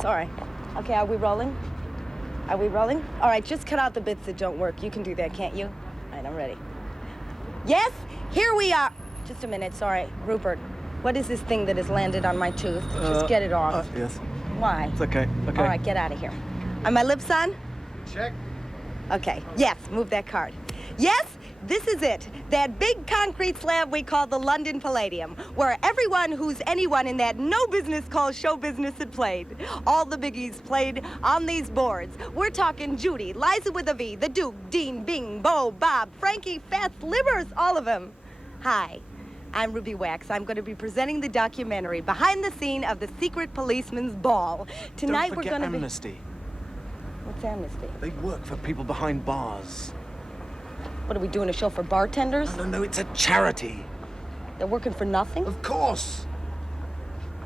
Sorry. Okay, are we rolling? Are we rolling? All right, just cut out the bits that don't work. You can do that, can't you? All right, I'm ready. Yes, here we are. Just a minute, sorry. Rupert, what is this thing that has landed on my tooth? Just get it off. Yes. Why? It's okay, okay. All right, get out of here. Are my lips on? Check. Okay, yes, move that card. Yes, this is it. That big concrete slab we call the London Palladium, where everyone who's anyone in that no business called show business had played. All the biggies played on these boards. We're talking Judy, Liza with a V, the Duke, Dean, Bing, Bo, Bob, Frankie, Fats, Livers, all of them. Hi, I'm Ruby Wax. I'm going to be presenting the documentary Behind the Scene of the Secret Policeman's Ball. Tonight we're going to be... Amnesty. What's Amnesty? They work for people behind bars. What, are we doing a show for bartenders? No, it's a charity. They're working for nothing? Of course.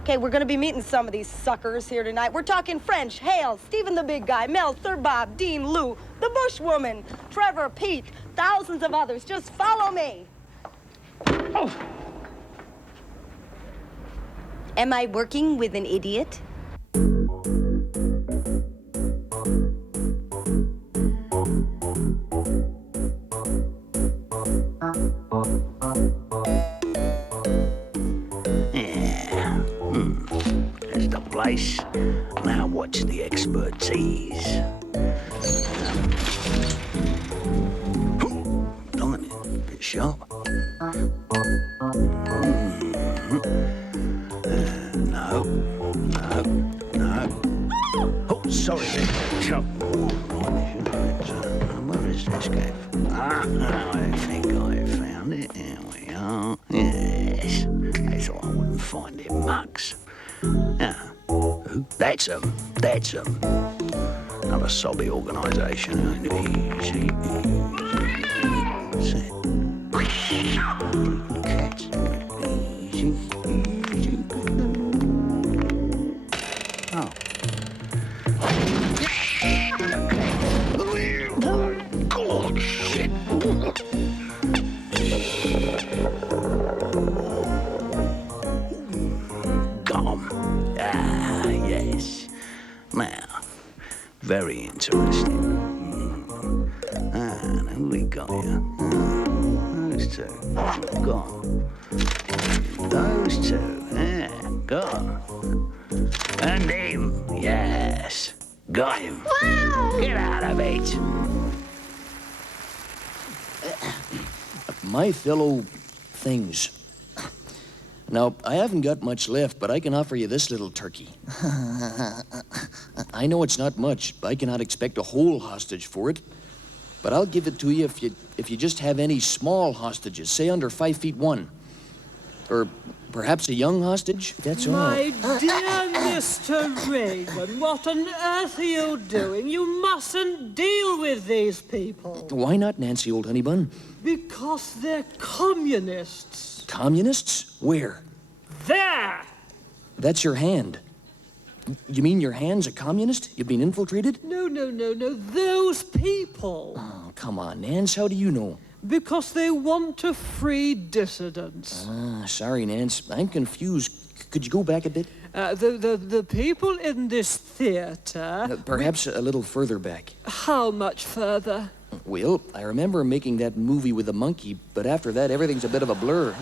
Okay, we're gonna be meeting some of these suckers here tonight. We're talking French, Hale, Stephen the Big Guy, Mel, Sir Bob, Dean, Lou, the Bushwoman, Trevor, Pete, thousands of others. Just follow me. Oh. Am I working with an idiot? There's the place. Now watch the expertise. Blimey, bit sharp. No. Oh, sorry. Where is this guy? I think I found it. Here we are. Yes. I thought I wouldn't find it much. That's 'em. Another sobby organisation. Easy. Cats. Easy. Oh. God, shit. Yes. Now, very interesting. And who we got here? Those two. Gone. Those two. Yeah, gone. And him. Yes. Got him. Wow. Get out of it. My fellow things. Now, I haven't got much left, but I can offer you this little turkey. I know it's not much. I cannot expect a whole hostage for it. But I'll give it to you if you just have any small hostages, say under 5'1". Or perhaps a young hostage, if that's all. My dear Mr. Raymond, what on earth are you doing? You mustn't deal with these people. Why not, Nancy, old honey bun? Because they're communists. Communists? Where? There! That's your hand. You mean your hand's a communist? You've been infiltrated? No. Those people. Oh, come on, Nance. How do you know? Because they want to free dissidents. Sorry, Nance. I'm confused. Could you go back a bit? The people in this theater... Perhaps a little further back. How much further? Well, I remember making that movie with the monkey, but after that, everything's a bit of a blur.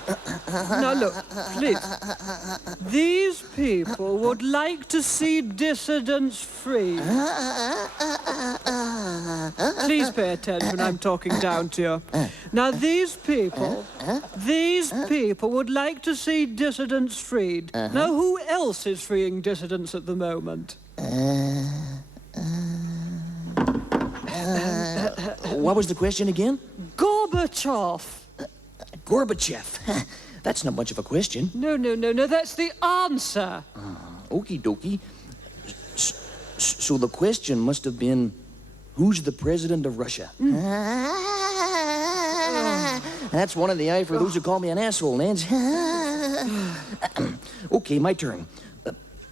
Now, look, please. These people would like to see dissidents free. Please pay attention, I'm talking down to you. Now, these people would like to see dissidents freed. Now, who else is freeing dissidents at the moment? What was the question again? Gorbachev. Gorbachev. That's not much of a question. No, that's the answer. Okie dokie. So the question must have been, who's the president of Russia? That's one in the eye for those who call me an asshole, Nance. Okay, my turn.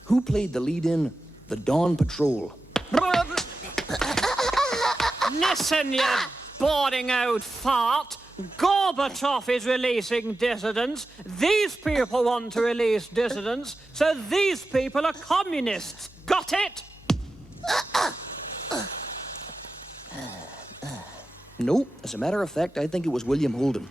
Who played the lead in The Dawn Patrol? Listen, you boring old fart. Gorbachev is releasing dissidents. These people want to release dissidents, so these people are communists. Got it? No, as a matter of fact, I think it was William Holden.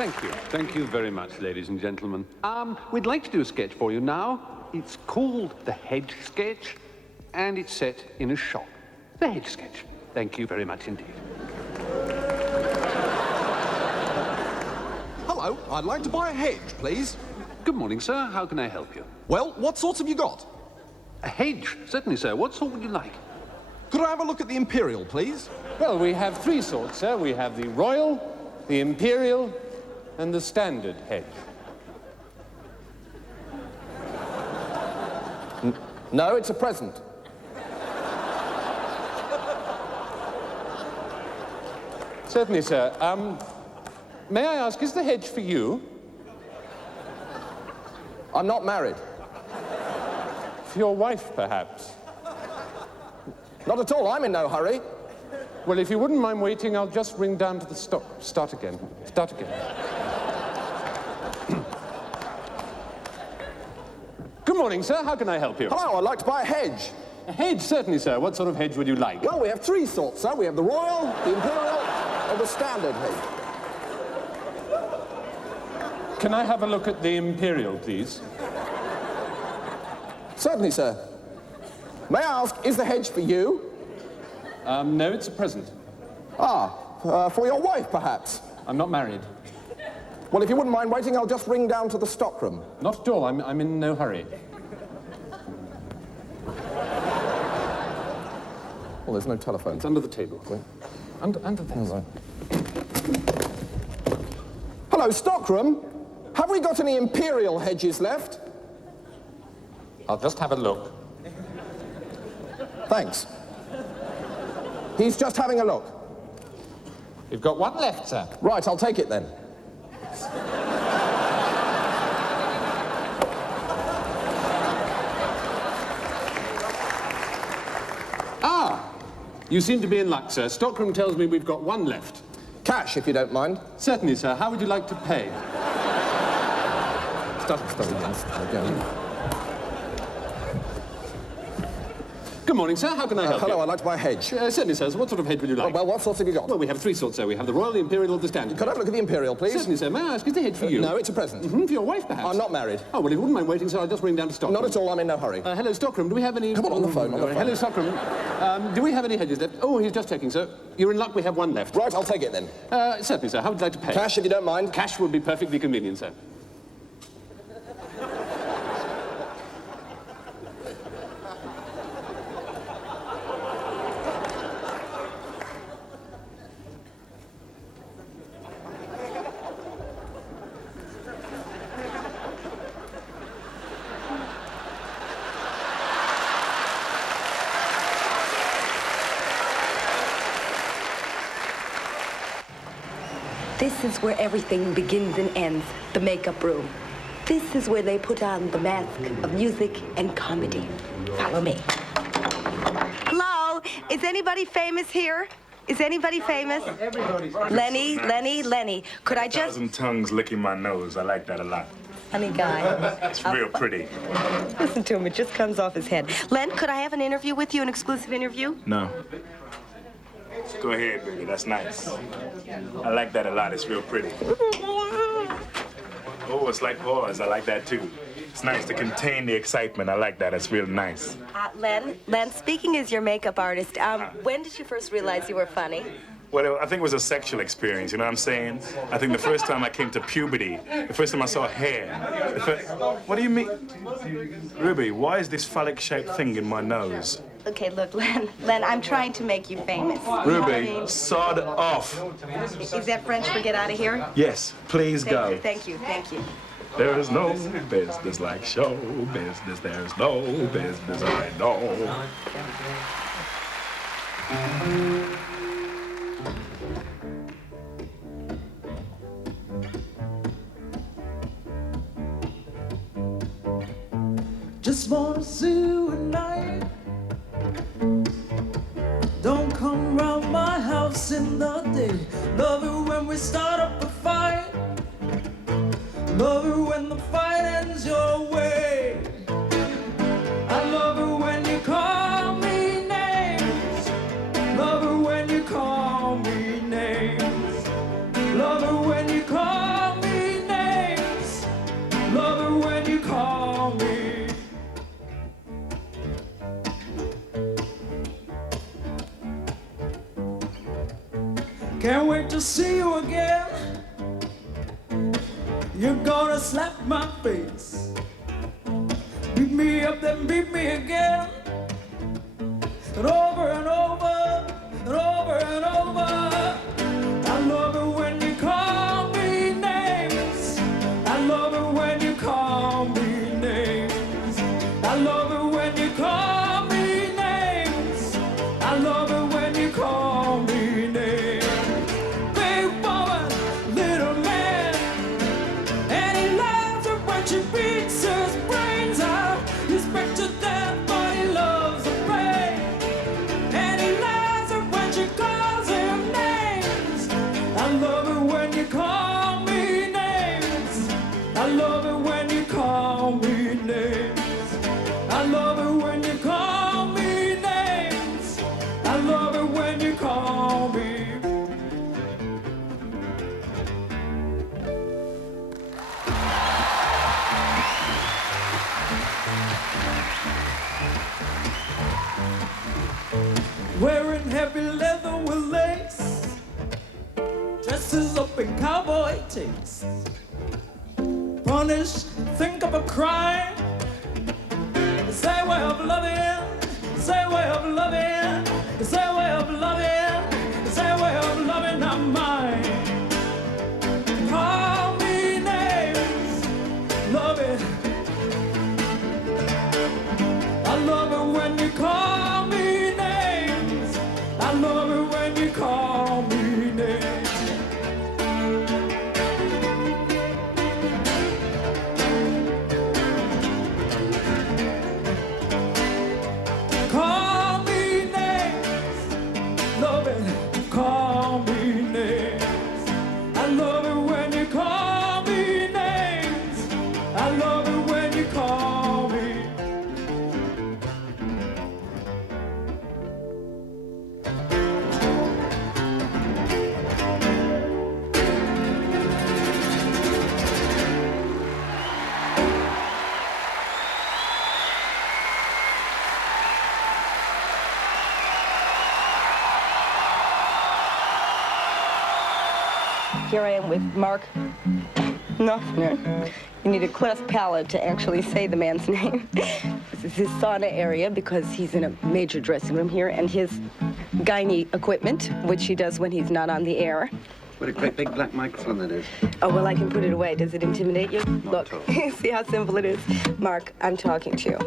Thank you. Thank you very much, ladies and gentlemen. We'd like to do a sketch for you now. It's called The Hedge Sketch, and it's set in a shop. The Hedge Sketch. Thank you very much indeed. Hello, I'd like to buy a hedge, please. Good morning, sir. How can I help you? Well, what sorts have you got? A hedge? Certainly, sir. What sort would you like? Could I have a look at the Imperial, please? Well, we have three sorts, sir. We have the Royal, the Imperial, and the Standard hedge. No, it's a present. Certainly, sir. May I ask, is the hedge for you? I'm not married. For your wife, perhaps? Not at all, I'm in no hurry. Well, if you wouldn't mind waiting, I'll just ring down to the stop. Start again. Start again. Good morning, sir. How can I help you? Hello, I'd like to buy a hedge. A hedge, certainly, sir. What sort of hedge would you like? Well, we have three sorts, sir. We have the Royal, the Imperial, and the Standard hedge. Can I have a look at the Imperial, please? Certainly, sir. May I ask, is the hedge for you? No, it's a present. For your wife, perhaps? I'm not married. Well, if you wouldn't mind waiting, I'll just ring down to the stockroom. Not at all. I'm in no hurry. Well, there's no telephone. It's under the table. Under there. Hello, stockroom. Have we got any Imperial hedges left? I'll just have a look. Thanks. He's just having a look. You've got one left, sir. Right, I'll take it then. You seem to be in luck, sir. Stockroom tells me we've got one left. Cash, if you don't mind. Certainly, sir. How would you like to pay? Start again. Good morning, sir. How can I help you? Hello, I'd like to buy a hedge. Certainly, sir. So what sort of hedge would you like? Well, what sorts have you got? Well, we have three sorts, sir. We have the Royal, the Imperial, or the Standard. Could I have a look at the Imperial, please? Certainly, sir. May I ask, is the hedge for you? No, it's a present. For your wife, perhaps? I'm not married. Oh, well, if you wouldn't mind waiting, sir, I'll just ring down to Stockroom. Not at all, I'm in no hurry. Hello, Stockroom. Do we have any... Come on the phone, on the phone. Hello, Stockroom. Do we have any hedges left? Oh, he's just checking, sir. You're in luck. We have one left. Right, I'll take it then. Certainly, sir. How would you like to pay? Cash, if you don't mind. Cash would be perfectly convenient, sir. This is where everything begins and ends, the makeup room. This is where they put on the mask of music and comedy. Follow me. Hello? Is anybody famous here? Is anybody famous? Everybody's Lenny. Could I just... 1,000 tongues licking my nose. I like that a lot. Funny guy. It's real pretty. Listen to him, it just comes off his head. Len, could I have an interview with you, an exclusive interview? No. Go ahead, baby. That's nice. I like that a lot. It's real pretty. Oh, it's like pause. I like that, too. It's nice to contain the excitement. I like that. It's real nice. Len, speaking as your makeup artist, when did you first realize you were funny? Well, I think it was a sexual experience, you know what I'm saying? I think the first time I came to puberty, the first time I saw hair, what do you mean? Ruby, why is this phallic-shaped thing in my nose? Okay, look, Len, I'm trying to make you famous. Ruby, sod off. Is that French for get out of here? Yes, please go. Thank you. There is no business like show business. There's no business I know. Just wanna see you at night. Don't come round my house in the day. Love it when we start up a fight. Love it when the fight ends your way. I love it when you call me names. Love it when you call me names. Love it when you call Can't wait to see you again. You're gonna slap my face. Beat me up, then beat me again. And over and over, and over and over. I love it when you call me names. I love it when you call me names. I love it when you call me names. I love it when you call me names. Big woman, little man, and he loves her when she beats his brains out. He's back to death, but he loves the pain. And he loves her when she calls him names. I love it when you call me names. I love it when you call me names. I love it when you call me names. I love it when you call me. Wearing heavy leather with lace, dresses up in cowboy taste. Punish, think of a crime. Say way of loving, say way of loving, say way of loving, say way of loving, not mine. Call me names, love it. I love it when you call me names. I love it when you call me names. Call me names, love it, call me names. I love it when you call me names. I love it when you call me. Here I am with Mark. No, you need a cleft palate to actually say the man's name. This is his sauna area because he's in a major dressing room here, and his gynae equipment, which he does when he's not on the air. What a great big black microphone that is. Oh, well, I can put it away. Does it intimidate you? Not Look, at all. see how simple it is? Mark, I'm talking to you.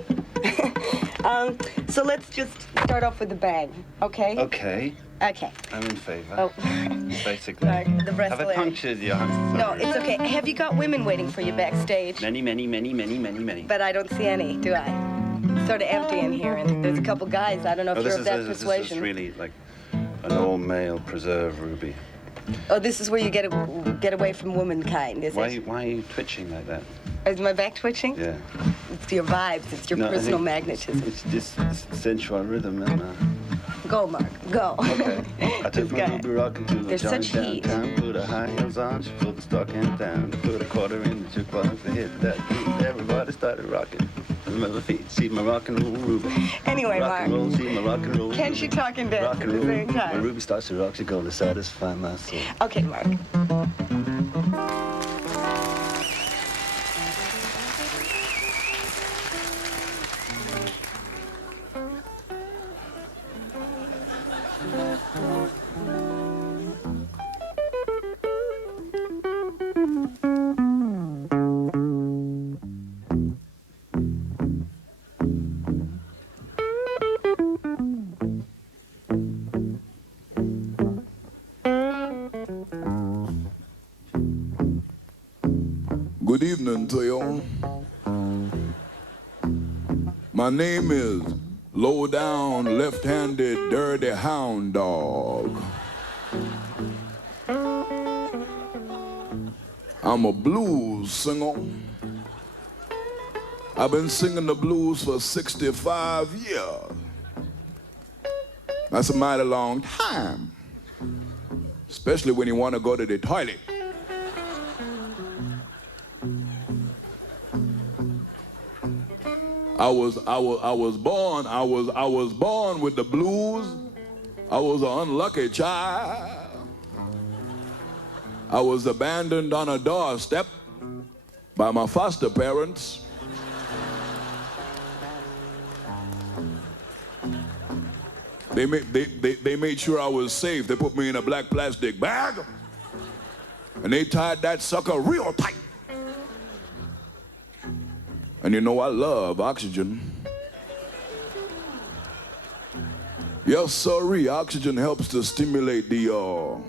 So let's just start off with the bag, okay? Okay, Okay. I'm in favor. Oh, Basically. Sorry, the breast Have I layer. punctured your No, it's okay. Have you got women waiting for you backstage? Many, many, many, many, many, many. But I don't see any, do I? It's sort of empty in here, and there's a couple guys. I don't know if you're of that This persuasion. is really like an all-male preserve ruby. Oh, this is where you get away from womankind, is it? Why are you twitching like that? Is my back twitching? Yeah. It's your vibes. It's your No, I personal think magnetism. It's just sensual rhythm, and Go, Mark. Go. okay. I took This my guy. ruby rockin' to the There's Johnny such heat. downtown, put her high heels on, she put the stocking down, put a quarter in the jukebox, and hit that beat. Everybody started rocking. Remember feet, see my rock and roll ruby. Anyway, rock Mark. and roll, see my rock and roll. Can't you talk and dance rock at and the roll. same time? When ruby starts to rock, she's gonna satisfy my soul. Okay, Mark. Good evening to you. My name is Low Down Left-Handed Dirty Hound Dog. I'm a blues singer. I've been singing the blues for 65 years. That's a mighty long time, especially when you want to go to the toilet. I was born with the blues. I was an unlucky child. I was abandoned on a doorstep by my foster parents. They made sure I was safe. They put me in a black plastic bag, and they tied that sucker real tight. And you know I love oxygen. Yes, sorry, oxygen helps to stimulate the,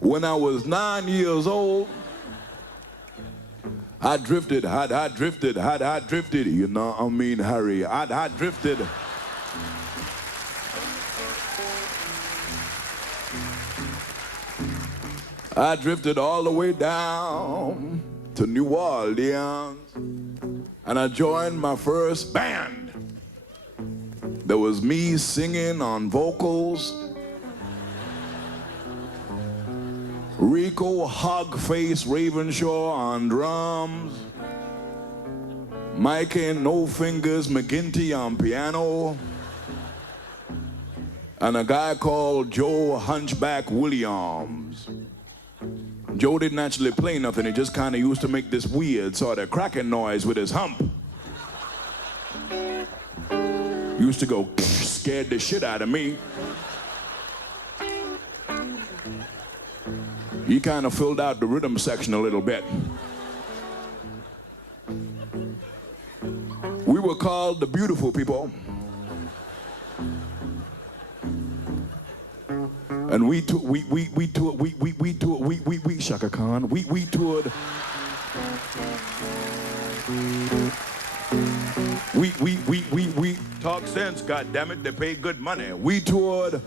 When I was 9 years old, I drifted, you know I mean, Harry, I drifted. I drifted all the way down to New Orleans, and I joined my first band. There was me singing on vocals, Rico Hogface Ravenshaw on drums, Mike and No Fingers McGinty on piano, and a guy called Joe Hunchback Williams. Joe didn't actually play nothing, he just kind of used to make this weird sort of cracking noise with his hump. Used to go, scared the shit out of me. He kind of filled out the rhythm section a little bit. We were called the Beautiful People. And we Shaka Khan, we toured. We talk sense, goddammit, they pay good money. We toured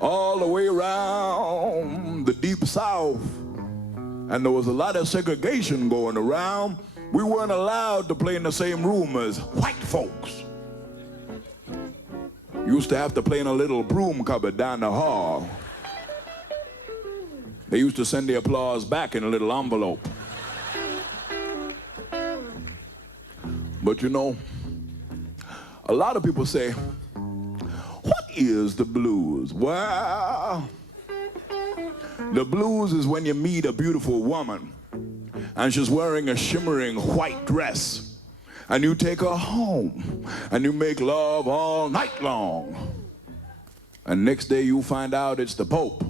all the way around the deep south, and there was a lot of segregation going around. We weren't allowed to play in the same room as white folks. Used to have to play in a little broom cupboard down the hall. They used to send the applause back in a little envelope. But you know, a lot of people say, what is the blues? Well, the blues is when you meet a beautiful woman and she's wearing a shimmering white dress, and you take her home and you make love all night long, and next day you find out it's the Pope.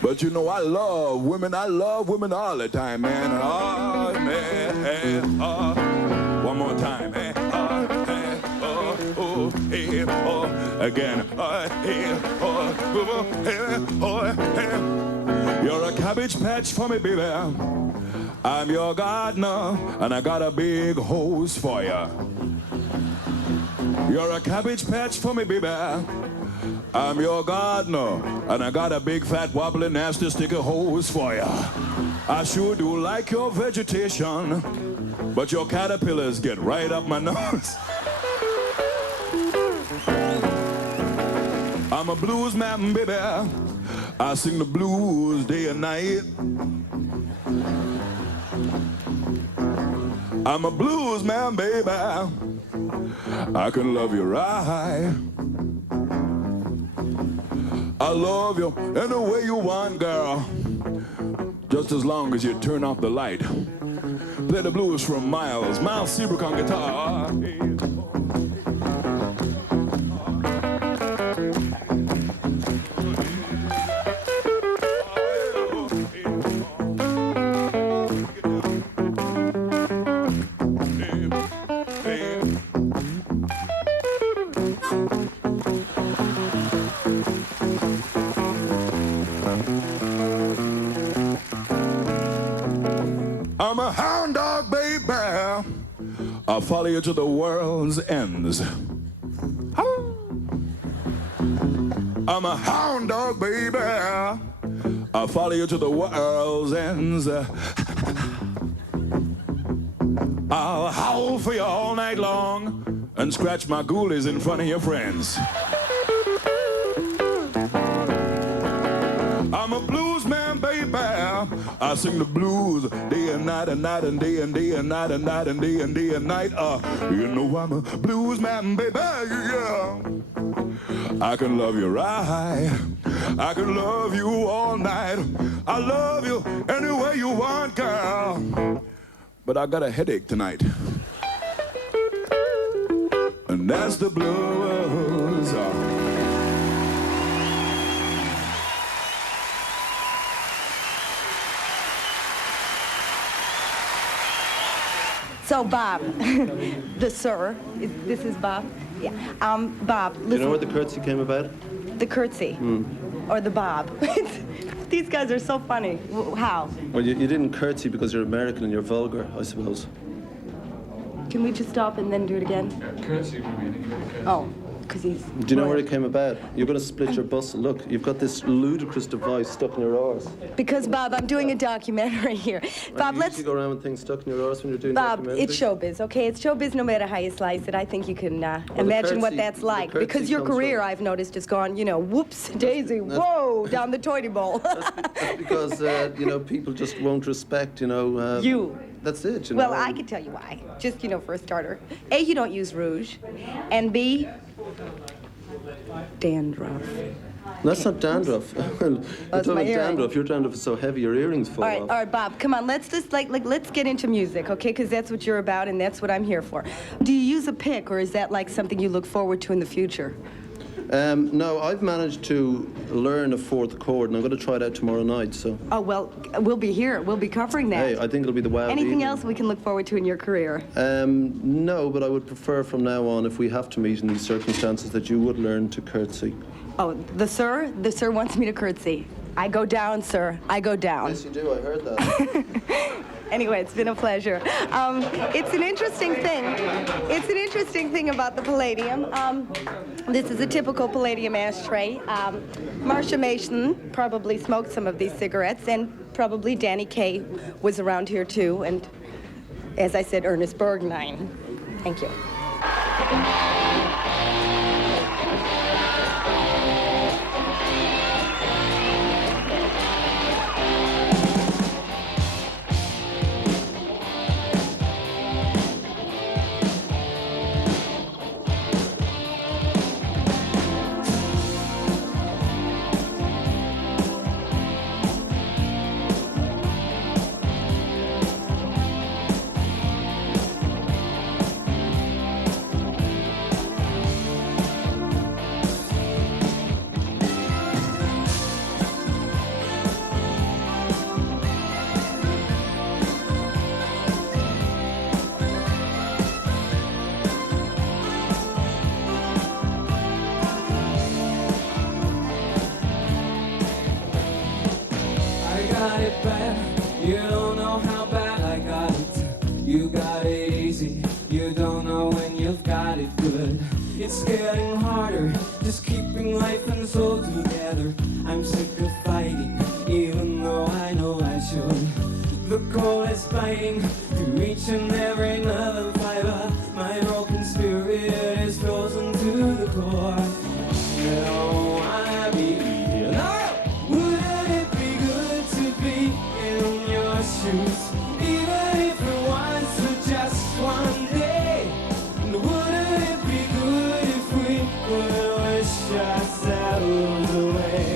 But you know, I love women all the time, man. Oh, man, one more time, man. Again. You're a cabbage patch for me, baby. I'm your gardener, and I got a big hose for ya. You're a cabbage patch for me, baby. I'm your gardener, and I got a big fat wobbly nasty sticky hose for ya. I sure do like your vegetation, but your caterpillars get right up my nose. I'm a blues man, baby. I sing the blues day and night. I'm a blues man, baby. I can love you right. I love you any way you want, girl, just as long as you turn off the light. Play the blues from Miles Seabrook on guitar. I'm a hound dog, baby. I'll follow you to the world's ends. I'm a hound dog, baby. I'll follow you to the world's ends. I'll howl for you all night long and scratch my ghoulies in front of your friends. I'm a blues man, baby. I sing the blues day and night and night and day and day and night and night and day and day and night. You know I'm a blues man, baby, yeah. I can love you right. I can love you all night. I love you any way you want, girl. But I got a headache tonight. And that's the blues. So, Bob, the sir, this is Bob? Yeah. Bob, listen. Do you know where the curtsy came about? The curtsy? Or the Bob? These guys are so funny. How? Well, you didn't curtsy because you're American and you're vulgar, I suppose. Can we just stop and then do it again? Yeah, curtsy would mean Oh, because he's... Do you know where it came about? You're going to split your bus. Look, you've got this ludicrous device stuck in your arse. Because, Bob, I'm doing a documentary here. Bob, you let's... usually go around with things stuck in your arse when you're doing Bob, documentaries? it's showbiz, okay? It's showbiz no matter how you slice it. I think you can imagine what that's like. Because your career, I've noticed, has gone, you know, whoops, daisy, whoa, down the toity bowl. That's because, you know, people just won't respect, you know... You. That's it, you know. Well, I can tell you why. Just, you know, for a starter. A, you don't use rouge. And B, dandruff. That's not dandruff. You're talking my earring. dandruff. Your dandruff is so heavy, your earrings fall off. All right, Bob, come on, let's just, let's get into music, okay? Because that's what you're about and that's what I'm here for. Do you use a pick, or is that like something you look forward to in the future? No, I've managed to learn a fourth chord, and I'm going to try it out tomorrow night, so... Oh, well, we'll be here. We'll be covering that. Hey, I think it'll be the wild Anything evening. else we can look forward to in your career? No, but I would prefer from now on, if we have to meet in these circumstances, that you would learn to curtsy. Oh, the sir wants me to curtsy. I go down, sir. I go down. Yes, you do. I heard that. Anyway, it's been a pleasure. It's an interesting thing. It's an interesting thing about the Palladium. This is a typical Palladium ashtray. Marsha Mason probably smoked some of these cigarettes, and probably Danny Kaye was around here too, and as I said, Ernest Borgnine. Thank you. You don't know how bad I got it. You got it easy. You don't know when you've got it good. It's getting harder, just keeping life and soul together. I'm sick of fighting, even though I know I should. The cold is biting through each and every nerve and fiber. My broken spirit is frozen to the core. You don't wanna be here. No! Wouldn't it be good to be in your shoes? Even if it was for just one day. And wouldn't it be good if we could wish ourselves away?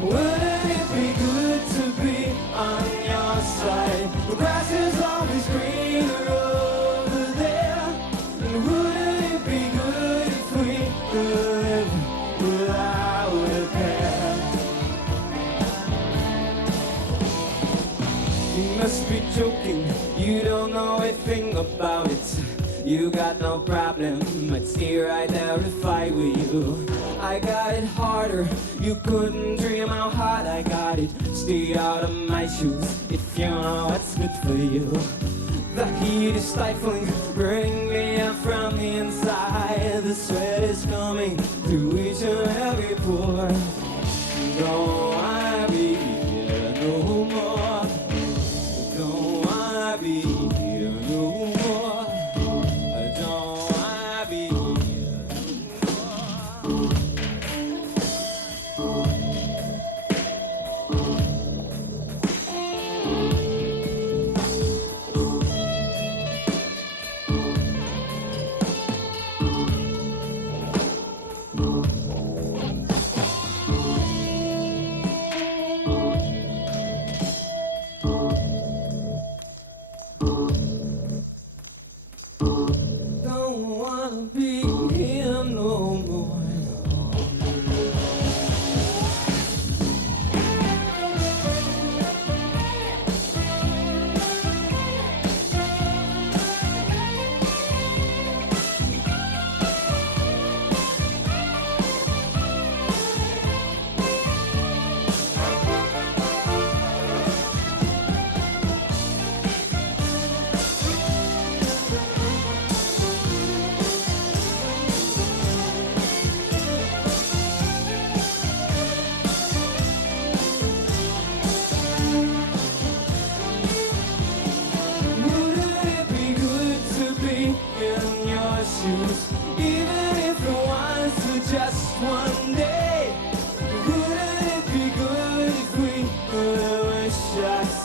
Wouldn't it be good to be on your side? The grass is always greener over there. And wouldn't it be good if we could live without a care? You must be joking, you don't know a thing about it. You got no problem, I'd stay right there if I were you. I got it harder, you couldn't dream how hard I got it. Stay out of my shoes, if you know what's good for you. The heat is stifling, burning me up from the inside. The sweat is coming through each and every pore. Don't wanna be here no more. Don't wanna be here no more. Don't wanna be here no more.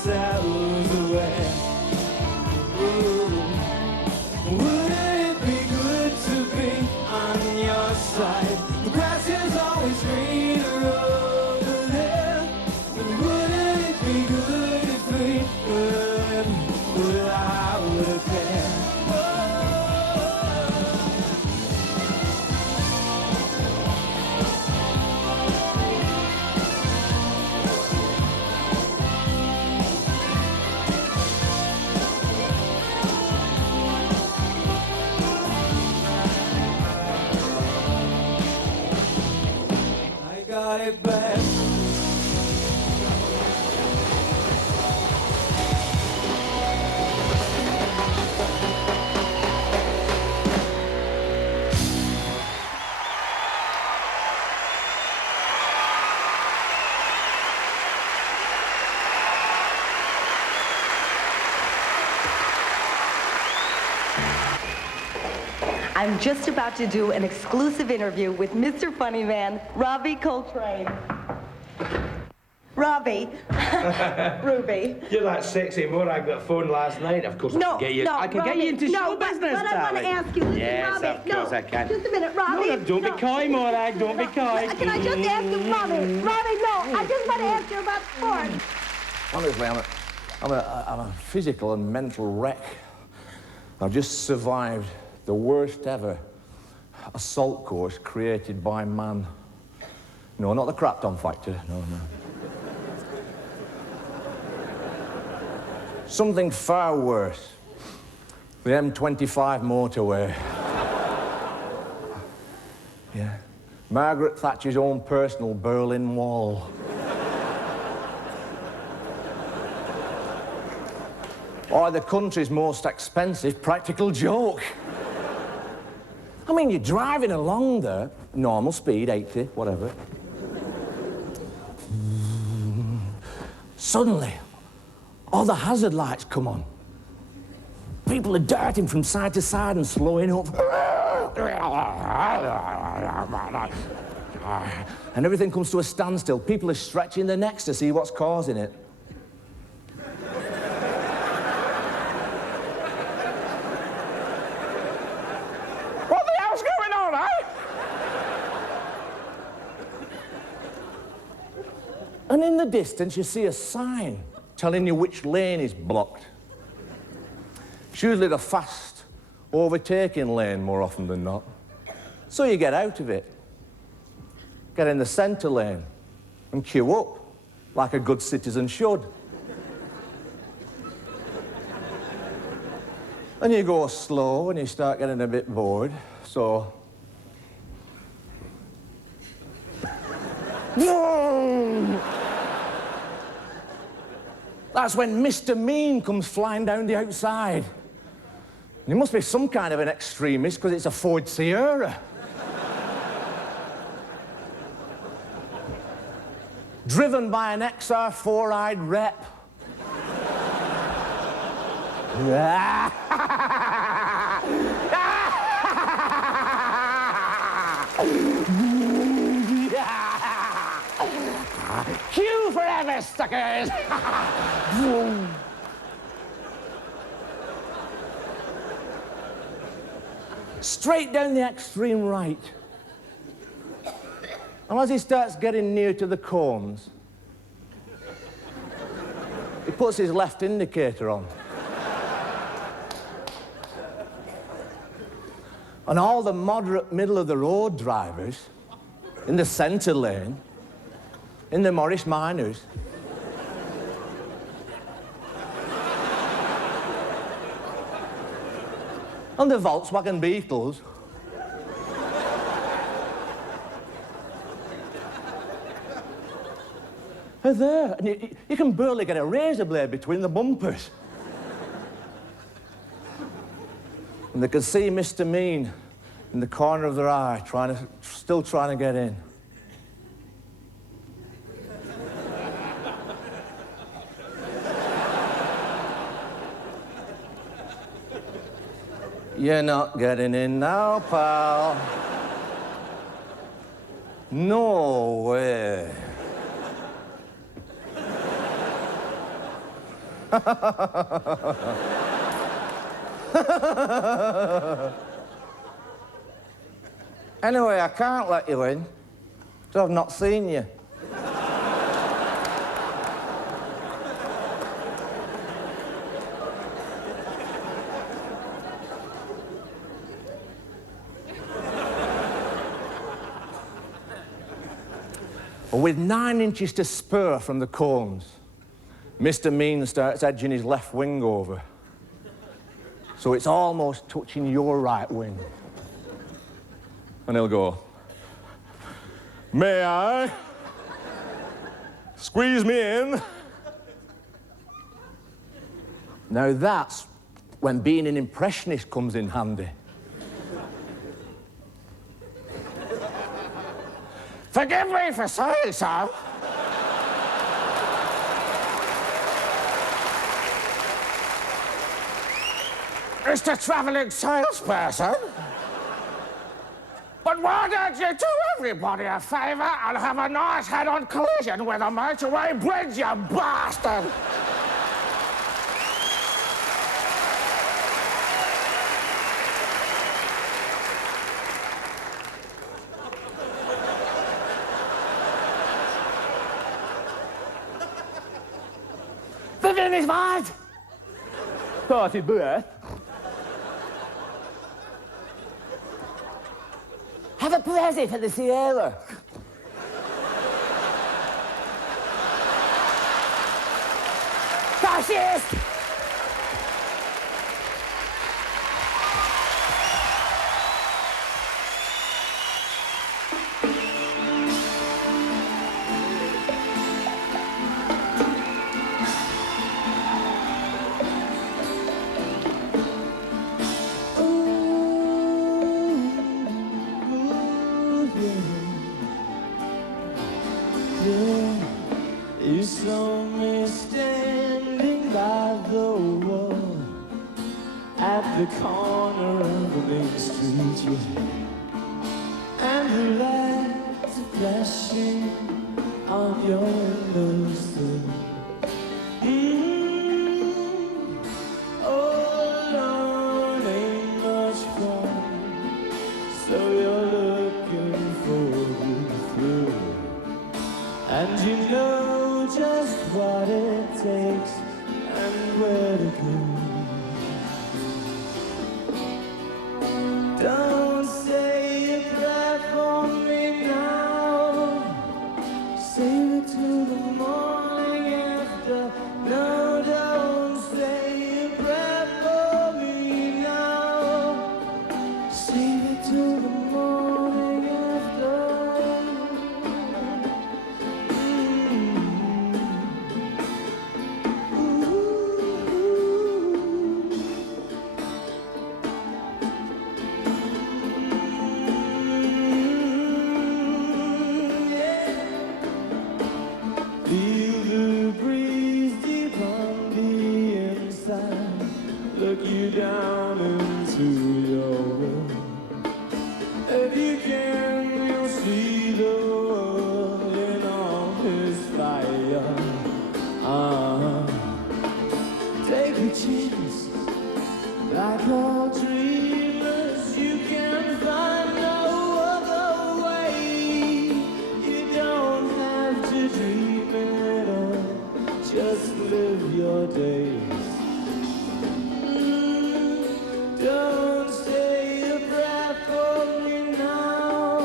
ourselves away. Ooh. Wouldn't it be good to be on your side? The grass is always greener over there. Wouldn't it be good if we could live without a care? Got it back. I'm just about to do an exclusive interview with Mr. Funny Man, Robbie Coltrane. Robbie. Ruby. You're that sexy murag that phoned last night. Of course, No, I can get you. no, I can Robbie, get you into no, show but business, I want to darling. ask you. Listen, Yes, Robbie, of course no, I can. Just a minute, Robbie. No, don't be coy, murag. Don't be coy. Can I just ask you, Robbie? Robbie, no. I just want to ask you about sport. Honestly, I'm a physical and mental wreck. I've just survived the worst ever assault course created by man. No, not the Crapton factor. No. Something far worse. The M25 motorway. Yeah. Margaret Thatcher's own personal Berlin Wall. Or the country's most expensive practical joke. I mean, you're driving along there, normal speed, 80, whatever. Suddenly, all the hazard lights come on. People are darting from side to side and slowing up. And everything comes to a standstill. People are stretching their necks to see what's causing it. And in the distance, you see a sign telling you which lane is blocked. It's usually the fast overtaking lane more often than not. So you get out of it, get in the centre lane, and queue up like a good citizen should. And you go slow and you start getting a bit bored, so... That's when Mr. Mean comes flying down the outside. He must be some kind of an extremist, because it's a Ford Sierra. Driven by an XR4-eyed rep. Queue forever, suckers! Straight down the extreme right. And as he starts getting near to the cones, he puts his left indicator on. And all the moderate middle-of-the-road drivers in the centre lane, in the Morris Minors, and the Volkswagen Beetles, are there. And you can barely get a razor blade between the bumpers. And they can see Mr. Mean in the corner of their eye, still trying to get in. You're not getting in now, pal. No way. Anyway, I can't let you in, so I've not seen you. With 9 inches to spare from the cones, Mr. Mean starts edging his left wing over. So it's almost touching your right wing. And he'll go, "May I? Squeeze me in." Now that's when being an impressionist comes in handy. Forgive me for saying so. Mr. Travelling Salesperson. But why don't you do everybody a favour and have a nice head-on collision with a motorway bridge, you bastard? Vivian is mad. Started birth. Have a present for the Sierra. Fascist! You saw me standing by the wall at the corner of the main street, yeah. And the lights are flashing on your windows, Oh, Lord, ain't much fun, so you're looking for me through. And you know just what it takes and where to go. Don't say a prayer for me now. Save it till the morning after. No, don't say a prayer for me now. Save it till the morning after. Feel the breeze deep on the inside. Look you down into your will. If you can, you'll see the world in all his fire. Take a chance, like all dreamers. You can find no other way. You don't have to dream it all. Just live your days. Don't say a prayer for me now.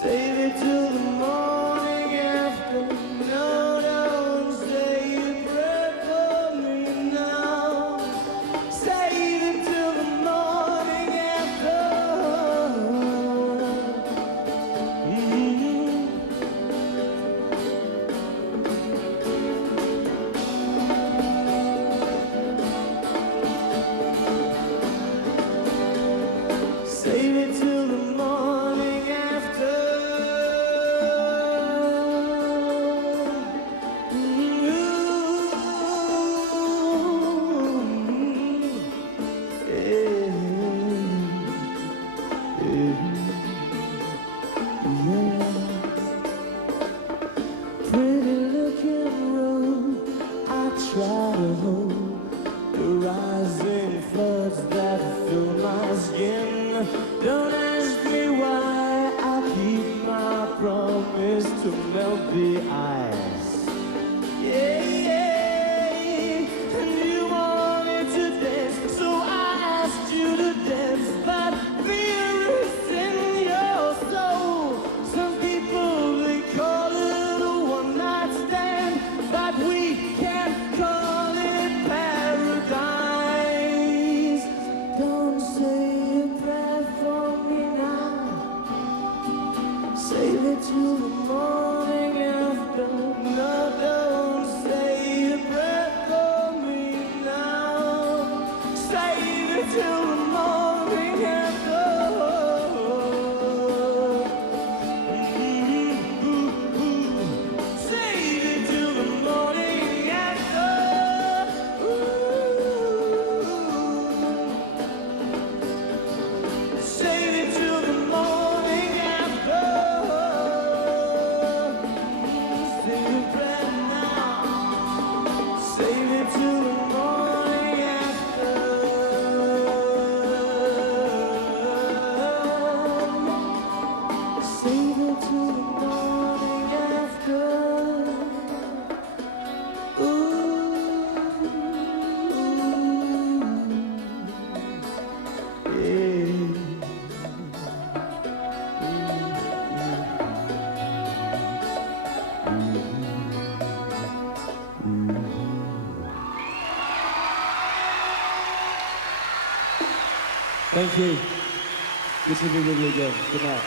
Save it till the morning after. No, don't say a prayer for me now. Save it till the morning after. Idaho, the rising floods that fill my skin. Don't ask me why, I'll keep my promise to melt the ice. Yeah, yeah, and you wanted to dance, so I asked you to dance, but fear is in your soul. Some people, they call it a one-night stand, but we can't call it paradise. Don't say a prayer for me now. Save it till the morning after. No, don't say a prayer for me now. Save it till the morning after. Save it till the morning after. Save it till the morning after. Save it right now. Save it till the morning after. Save it till the morning after. Thank you. Good to be with you again. Good night.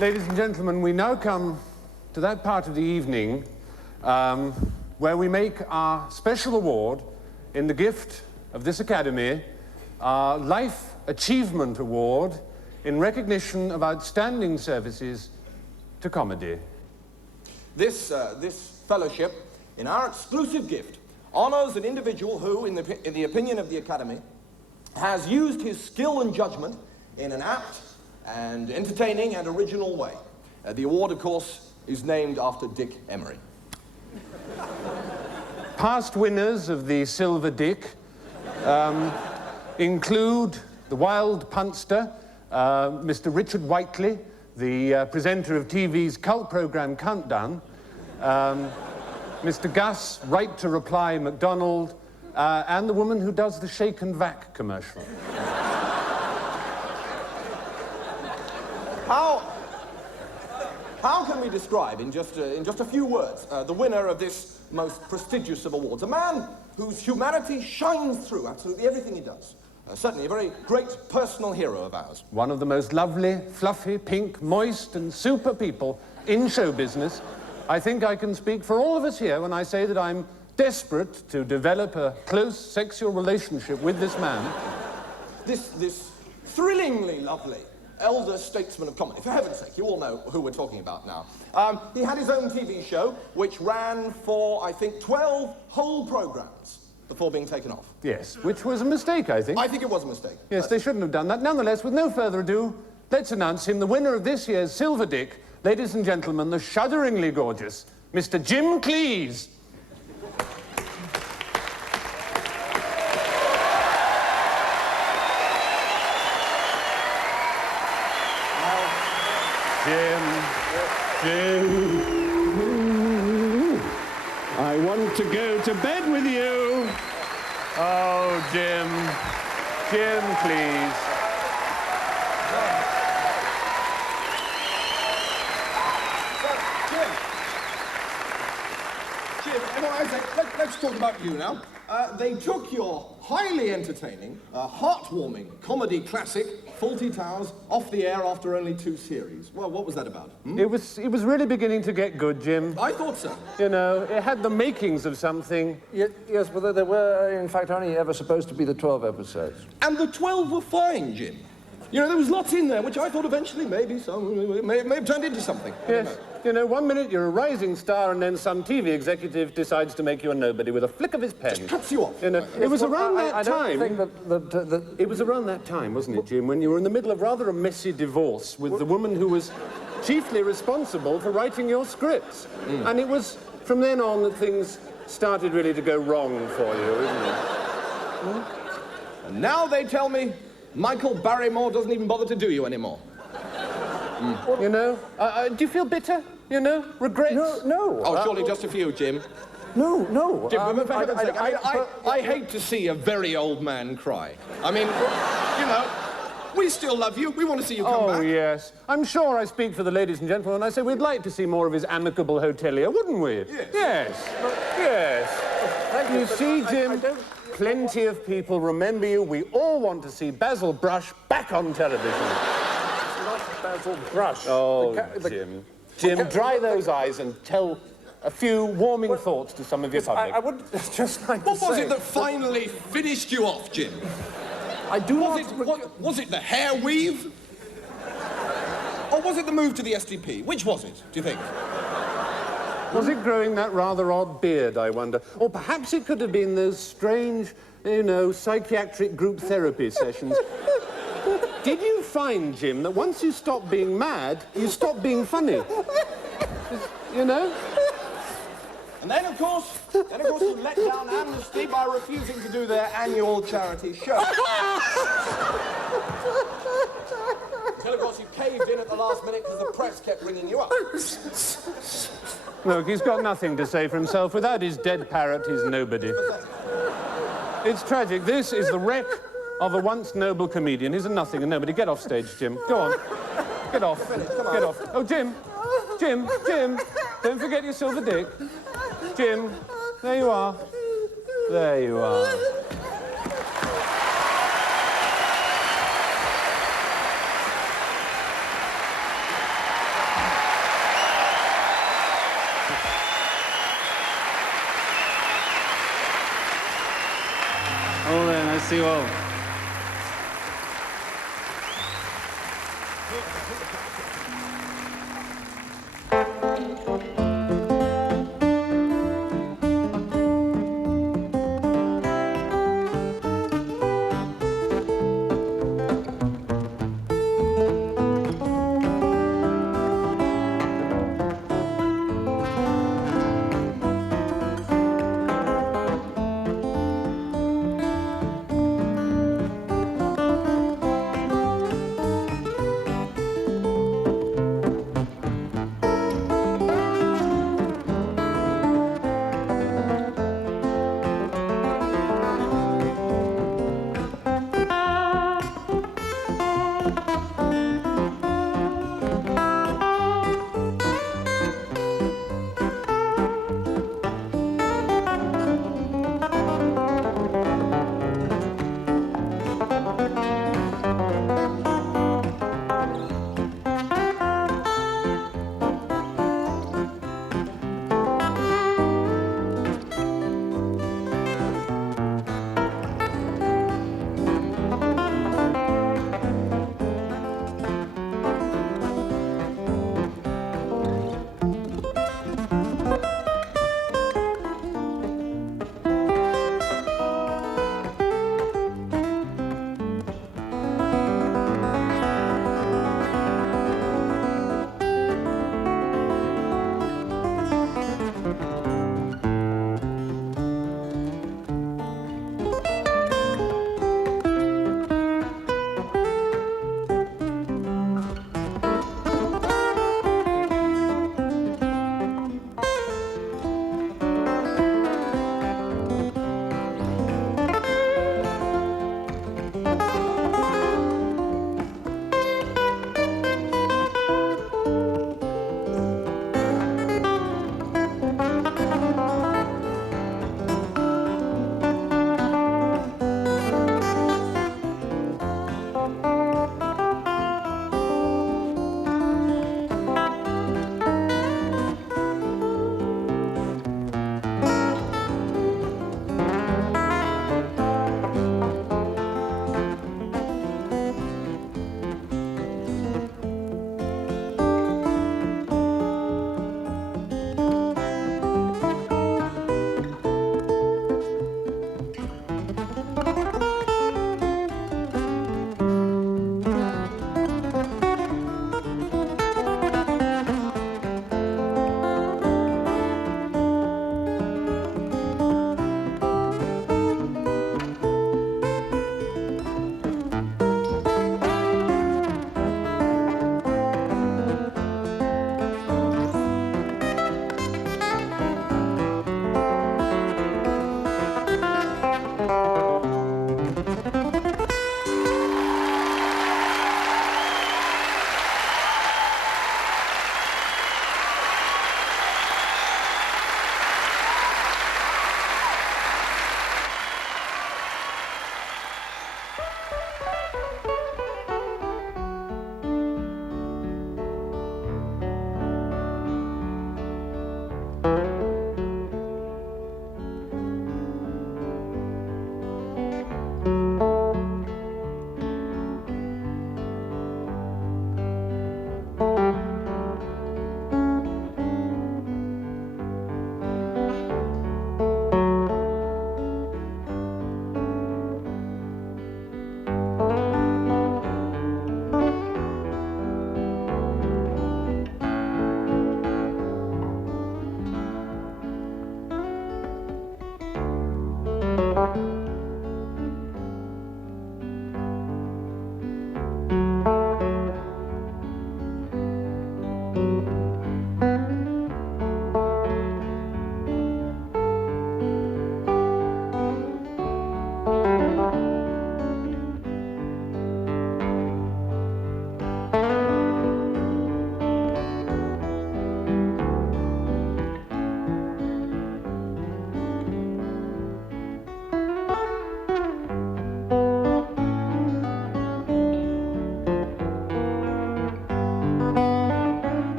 Ladies and gentlemen, we now come to that part of the evening where we make our special award in the gift of this Academy, our Life Achievement Award in recognition of outstanding services to comedy. This fellowship, in our exclusive gift, honors an individual who, in the opinion of the Academy, has used his skill and judgment in an apt and entertaining and original way. The award, of course, is named after Dick Emery. Past winners of the Silver Dick include the wild punster, Mr. Richard Whiteley, the presenter of TV's cult program Countdown, Mr. Gus Right to Reply MacDonald, and the woman who does the Shake and Vac commercial. How can we describe, in just a few words, the winner of this most prestigious of awards? A man whose humanity shines through absolutely everything he does. Certainly a very great personal hero of ours. One of the most lovely, fluffy, pink, moist, and super people in show business. I think I can speak for all of us here when I say that I'm desperate to develop a close sexual relationship with this man. This thrillingly lovely elder statesman of comedy. For heaven's sake, you all know who we're talking about now. He had his own TV show, which ran for, I think, 12 whole programs before being taken off. Yes, which was a mistake, I think. I think it was a mistake. Yes, they shouldn't have done that. Nonetheless, with no further ado, let's announce him the winner of this year's Silver Dick. Ladies and gentlemen, the shudderingly gorgeous Mr. Jim Cleese. Jim. I want to go to bed with you. Oh, Jim. Jim, please. Jim, let's talk about you now. They took your highly entertaining, heartwarming comedy classic, Fawlty Towers, off the air after only 2 series. Well, what was that about? It was really beginning to get good, Jim. I thought so. You know, it had the makings of something. Yes, but there were, in fact, only ever supposed to be the 12 episodes. And the 12 were fine, Jim. You know, there was lots in there, which I thought eventually maybe some may have turned into something. Yes. You know, one minute you're a rising star and then some TV executive decides to make you a nobody with a flick of his pen. Just cuts you off. You know, it was around that time. I don't think that It was around that time, wasn't it, Jim, when you were in the middle of rather a messy divorce with the woman who was chiefly responsible for writing your scripts. And it was from then on that things started really to go wrong for you, isn't it? And now they tell me Michael Barrymore doesn't even bother to do you anymore. You know, do you feel bitter? You know, regrets? No. Oh, surely just a few, Jim. No. Jim, for heaven's sake, I hate to see a very old man cry. I mean, you know, we still love you. We want to see you come back. Oh, yes. I'm sure I speak for the ladies and gentlemen when I say we'd like to see more of his amicable hotelier, wouldn't we? Yes. You see, Jim, plenty of people remember you. We all want to see Basil Brush back on television. Basil Brush. Oh, Jim. Jim, dry those eyes and tell a few warming thoughts to some of your public. I would just like to What was say it that finally finished you off, Jim? I do Was it the hair weave? Or was it the move to the SDP? Which was it, do you think? Was it growing that rather odd beard, I wonder? Or perhaps it could have been those strange, you know, psychiatric group therapy sessions. Did you find, Jim, that once you stop being mad, you stop being funny? You know? And then, of course, you let down Amnesty by refusing to do their annual charity show. Until, of course, you caved in at the last minute because the press kept ringing you up. Look, he's got nothing to say for himself. Without his dead parrot, he's nobody. It's tragic. This is the wreck of a once noble comedian. He's a nothing and nobody. Get off stage, Jim. Go on. Get off. Get off. Oh, Jim. Don't forget your silver dick. Jim, there you are. There you are. Oh, then, I see you all.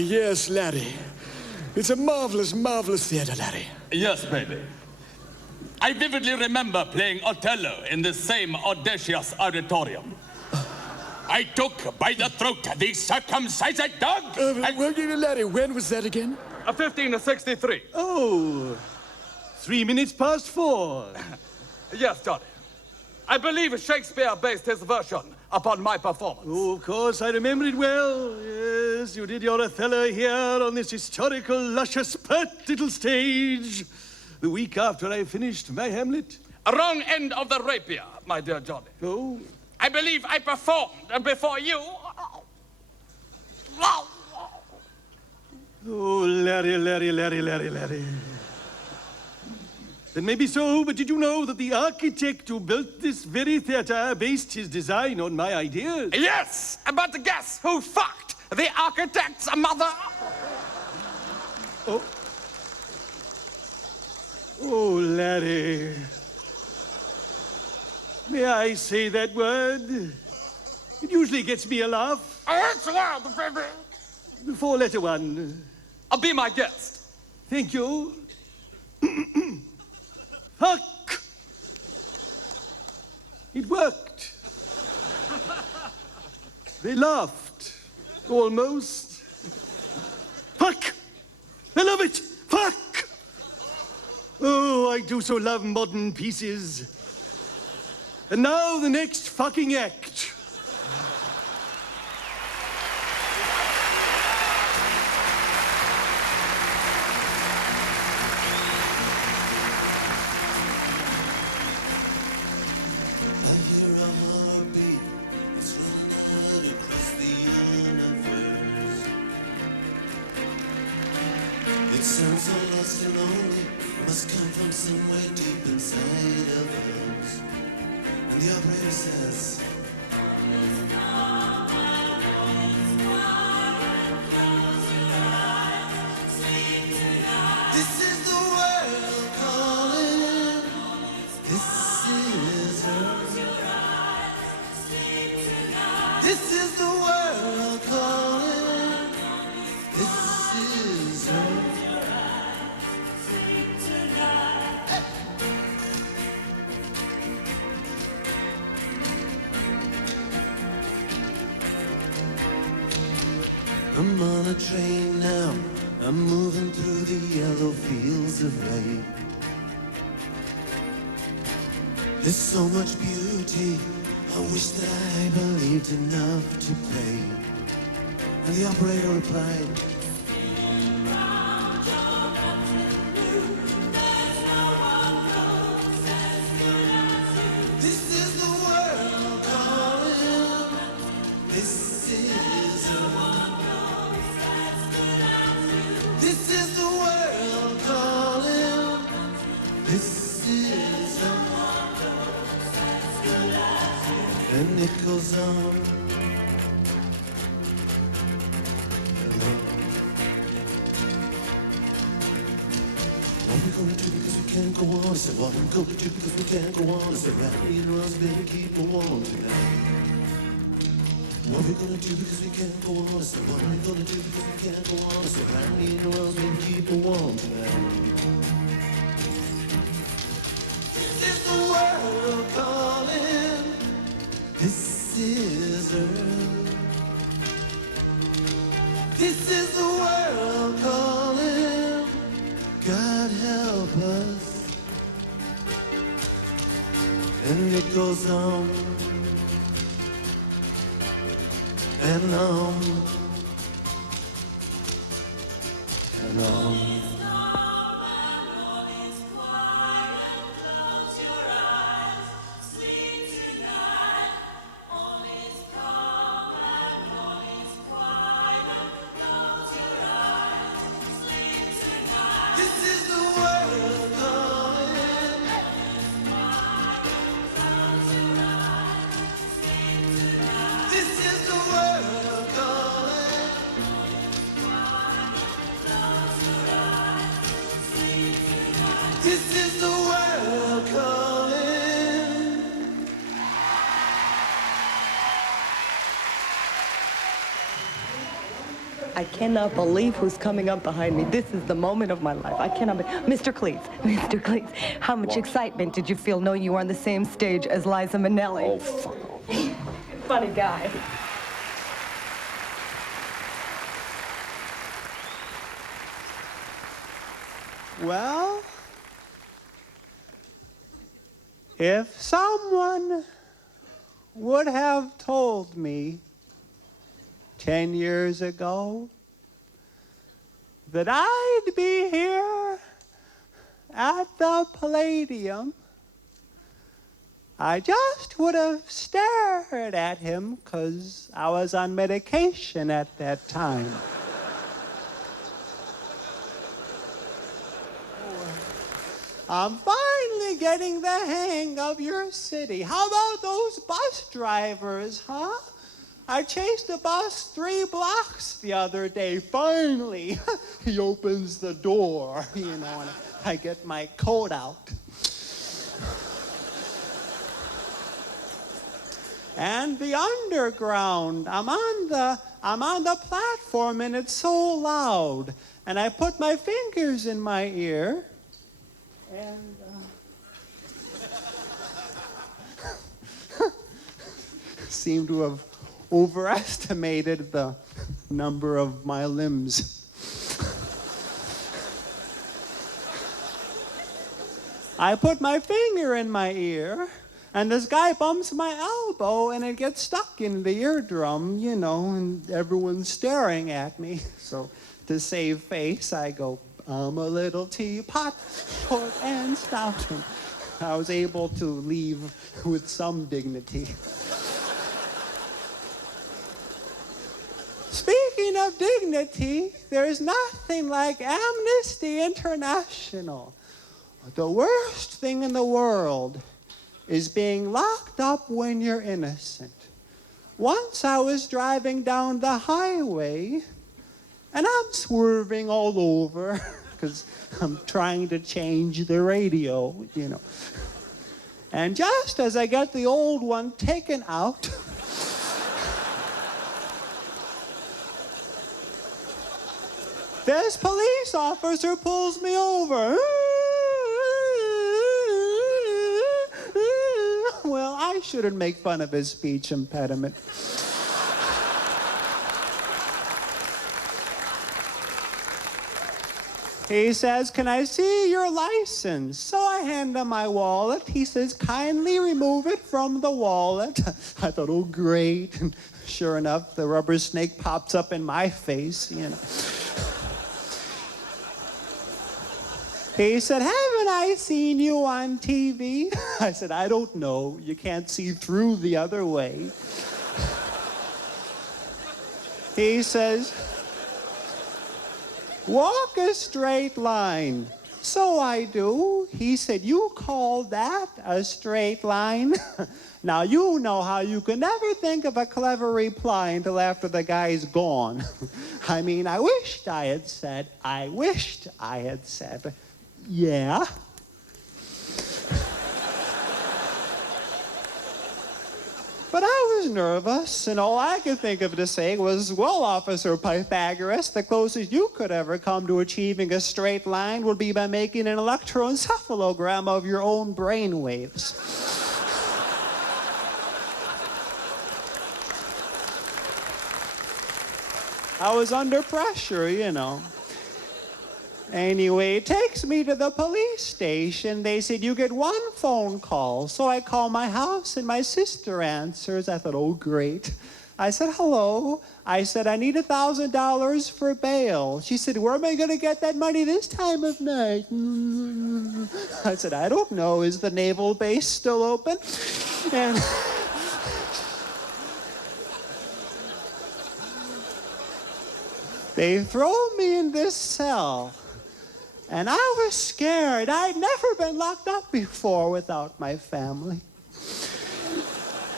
Yes, Larry. It's a marvelous, marvelous theater, Larry. Yes, baby. I vividly remember playing Othello in the same audacious auditorium. I took by the throat the circumcised dog. Larry, when was that again? 1563. Oh, 3 minutes past 4. Yes, Johnny. I believe Shakespeare based his version upon my performance. Oh, of course, I remember it well. Yes, you did your Othello here on this historical, luscious, pert little stage. The week after I finished my Hamlet. A wrong end of the rapier, my dear Johnny. Oh? I believe I performed before you. Oh, Larry. That may be so, but did you know that the architect who built this very theater based his design on my ideas? Yes, but guess who fucked the architect's mother? Oh. Oh, Larry. May I say that word? It usually gets me a laugh. It's loud, baby. The 4-letter one. I'll be my guest. Thank you. Fuck! It worked. They laughed. Almost. Fuck! I love it! Fuck! Oh, I do so love modern pieces. And now the next fucking act. It sounds so lost and lonely, must come from somewhere deep inside of us. And the operator says, this is the world calling, this is Earth. This is the world calling, this is Earth. I'm on a train now, I'm moving through the yellow fields of rain. There's so much beauty, I wish that I believed enough to pay. And the operator replied, this is the world calling, this is a this is the world calling, this is a and it goes on. What we gonna do because we can't go on? I said, what we gonna do because we can't go on? I said, Rafferty and Ross, baby, keep on tonight. What we gonna do because we can't go on? I said, what are we gonna do because we can't go on? I said, Rafferty and Ross, baby, keep on tonight. This is the world calling, this is Earth. This is the world calling, God help us. And it goes on and on and on. This is the world calling. This is the world calling. I cannot believe who's coming up behind me. This is the moment of my life. I cannot Mr. Cleese, Mr. Cleese, how much excitement did you feel knowing you were on the same stage as Liza Minnelli? Oh, fuck off. Funny guy. Well, if someone would have told me 10 years ago that I'd be here at the Palladium, I just would have stared at him because I was on medication at that time. I'm finally getting the hang of your city. How about those bus drivers, huh? I chased a bus 3 blocks the other day. Finally, he opens the door, you know, and I get my coat out. And the underground, I'm on the platform and it's so loud. And I put my fingers in my ear and seem to have overestimated the number of my limbs. I put my finger in my ear, and this guy bumps my elbow, and it gets stuck in the eardrum, you know, and everyone's staring at me. So to save face, I go, I'm a little teapot, short and stout. And I was able to leave with some dignity. Speaking of dignity, there's nothing like Amnesty International. The worst thing in the world is being locked up when you're innocent. Once I was driving down the highway, and I'm swerving all over because I'm trying to change the radio, you know. And just as I get the old one taken out, this police officer pulls me over. Well, I shouldn't make fun of his speech impediment. He says, "Can I see your license?" So I hand him my wallet. He says, "Kindly remove it from the wallet." I thought, oh, great. And sure enough, the rubber snake pops up in my face, you know. He said, "Haven't I seen you on TV?" I said, "I don't know. You can't see through the other way." He says, "Walk a straight line." So I do. He said, "You call that a straight line?" Now, you know how you can never think of a clever reply until after the guy's ggone. I mean, I wished I had said, yeah. But I was nervous, and all I could think of to say was, "Well, Officer Pythagoras, the closest you could ever come to achieving a straight line would be by making an electroencephalogram of your own brain waves." I was under pressure, you know. Anyway, it takes me to the police station. They said, "You get 1 phone call." So I call my house, and my sister answers. I thought, oh, great. I said, "Hello." I said, "I need $1,000 for bail." She said, "Where am I going to get that money this time of night?" I said, "I don't know. Is the naval base still open?" And they throw me in this cell. And I was scared. I'd never been locked up before without my family.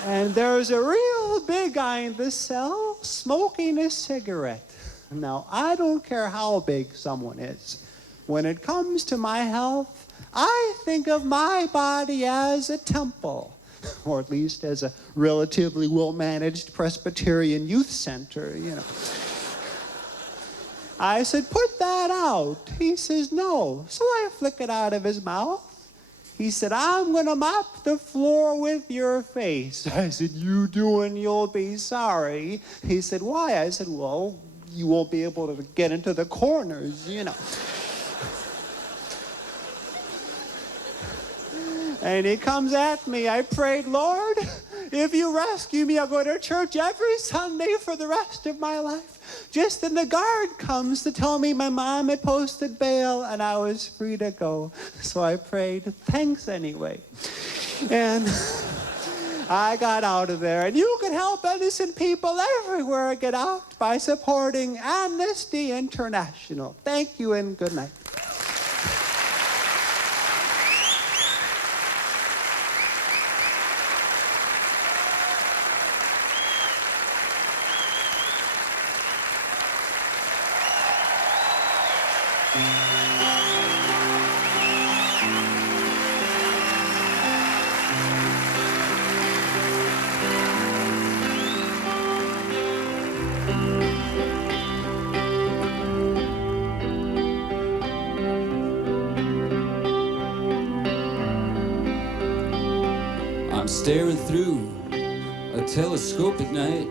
And there's a real big guy in the cell smoking a cigarette. Now, I don't care how big someone is. When it comes to my health, I think of my body as a temple, or at least as a relatively well-managed Presbyterian youth center, you know. I said, put that out. He says, no. So I flick it out of his mouth. He said, I'm going to mop the floor with your face. I said, you do and you'll be sorry. He said, why? I said, well, you won't be able to get into the corners, you know. And he comes at me. I prayed, Lord, if you rescue me, I'll go to church every Sunday for the rest of my life. Just then the guard comes to tell me my mom had posted bail and I was free to go. So I prayed, thanks anyway. And I got out of there. And you can help innocent people everywhere get out by supporting Amnesty International. Thank you and good night. I'm staring through a telescope at night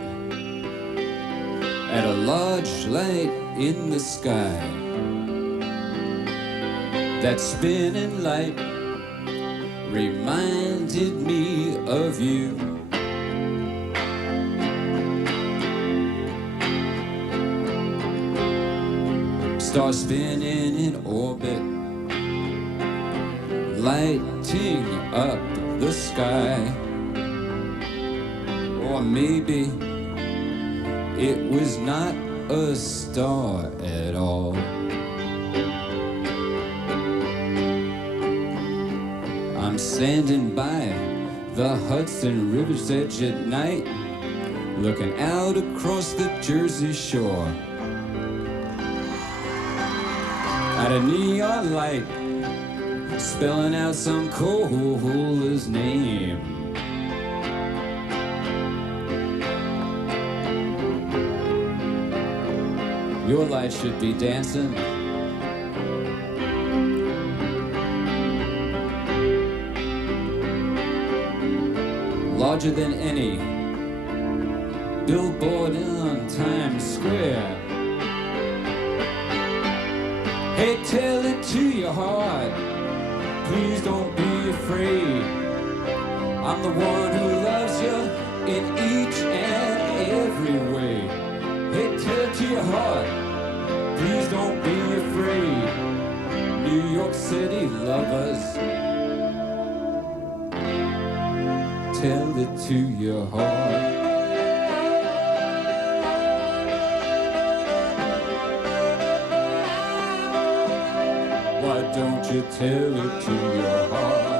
at a large light in the sky. That spinning light reminded me of you. Star spinning in orbit, lighting up the sky. Or maybe it was not a star at all. I'm standing by the Hudson River's edge at night, looking out across the Jersey shore at a neon light spelling out some coal's name. Your light should be dancing. Larger than any billboard on Times Square. Hey, tell it to your heart. Please don't be afraid. I'm the one who loves you in each and every way. Hey, tell it to your heart. Please don't be afraid. New York City lovers. Tell it to your heart. Why don't you tell it to your heart?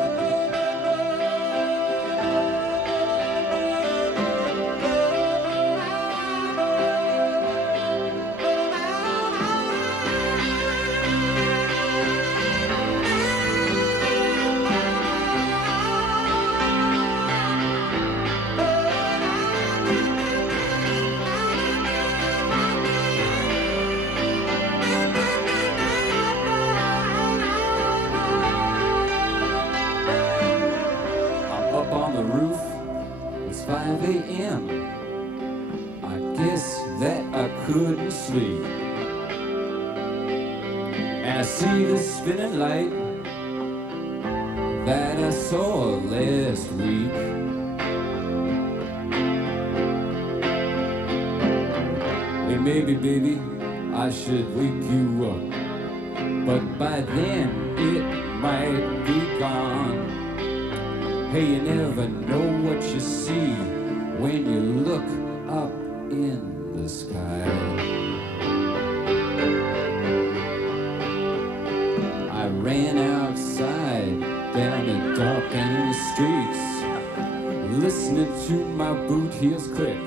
Up on the roof, it's 5 a.m. I guess that I couldn't sleep. And I see the spinning light that I saw last week. Hey, maybe, baby, I should wake you up, but by then it might be gone. Hey, you never know what you see when you look up in the sky. I ran outside down the darkened streets, listening to my boot heels click.